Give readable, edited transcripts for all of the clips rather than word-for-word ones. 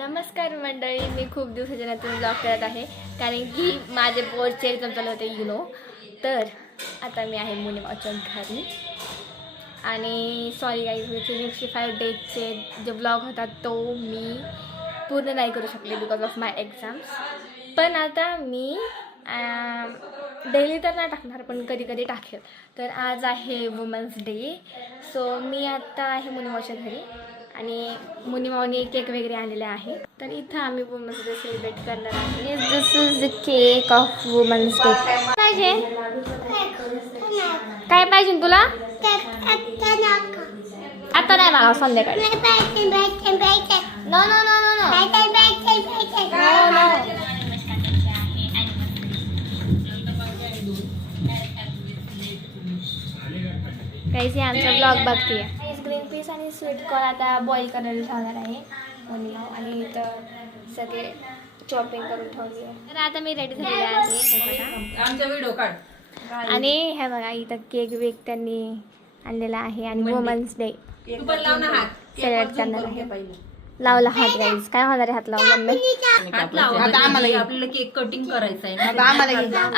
नमस्कार मंडळी, मी खूप दिवसाच्या नंतर ब्लॉग करत आहे कारण की माझे बोर्डचे एक्झाम चालू होते तर आता मी आहे मुनिमाच्या घरी. आणि सॉरी गाईज, 365 डेजचे जो ब्लॉग होता तो मी पूर्ण नाही करू शकले बिकॉज ऑफ माय एक्झाम्स. पण आता मी डेली तर नाही टाकणार, पण कधी कधी टाकेल. तर आज आहे वुमन्स डे, सो मी आता आहे मुनिमाच्या घरी आणि मुनिमावने केक वगैरे आणलेले आहे. तर इथं आम्ही वुमन्स डे सेलिब्रेट करणार आहे. This is the cake of women's day. पाहिजे काय पाहिजे तुला? आता नाही मला संध्याकाळी. No no no no no कैसे आमचा ब्लॉग बघते. Green peas and sweet corn आता बॉईल करायला ठेवणार आहे मुनिमाव, आणि इथं सगळे चॉपिंग करून ठेवली आहे. तर आता मी रेडी झालेली आहे. आमचा व्हिडिओ काढ. आणि हे बघा इथं केक वेक त्यांनी आणलेला आहे आणि वुमन्स डे सेलिब्रेट करणार आहे. लावला हात गाईज. काय होणार आहे हात लावून मम्मी? आता आम्हाला आपल्याला केक कटिंग करायचं आहे.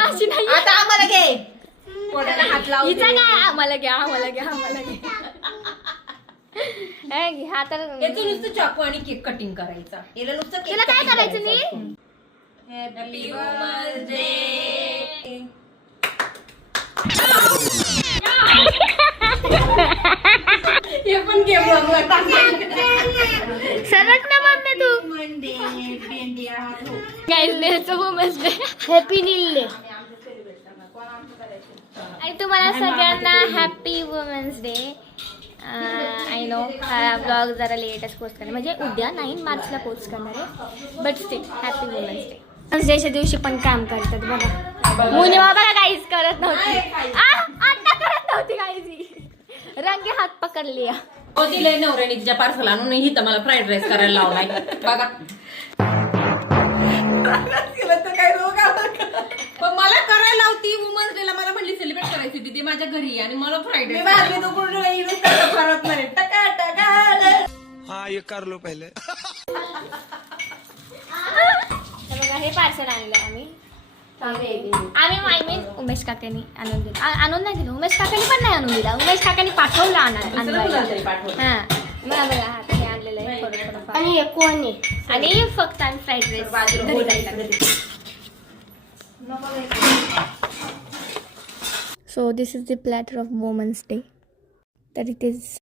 अशी नाही. आता आम्हाला घे. पोटाला हात लावू दे. हिचं काय? आम्हाला घ्या आम्हाला घ्या आम्हाला घ्या. हा तर याचं नुसतं चाकू आणि केक कटिंग करायचा. याला नुसतं केक तुला काय करायचं नाही? Happy women's day. हे पण गेम सरक ना मम्मी तू. Guys women's day, happy new day. आणि तुम्हाला सगळ्यांना happy women's day. I know हा ब्लॉग जरा लेटच पोस्ट करणार, म्हणजे उद्या 9 मार्चला पोस्ट करणार आहे, but still happy women's day. Women's डेच्या दिवशी पण काम करतात बघा. मुनिमा बघा काहीच करत नव्हती, आता करत नव्हती काहीच, रंगे हात पकडली. दिलंय नवऱ्याने तिच्या पार्सल आणून ही तर मला फ्राईड राईस करायला लावलाय बघा. पण मला करायला लावती वुमन्स डे ला. मला म्हणली सेलिब्रेट करायची होती, ती माझ्या घरी आणि मला फ्राईड राईस करत नाही. टका टका हाँ ये कर लो पहले. बघा हे पार्सल आणलं आम्ही. आय मीन उमेश काकांनी आणून दिलं. आणून नाही दिलं, उमेश काकांनी पण नाही आणून दिला. उमेश काकांनी पाठवलं आणलं. हां मला बघा आता हे आणलेलं आहे थोडं थोडं. आणि हे कोण आहे? आणि फक्त आम्ही fried rice. So this is the platter of Women's Day. That it is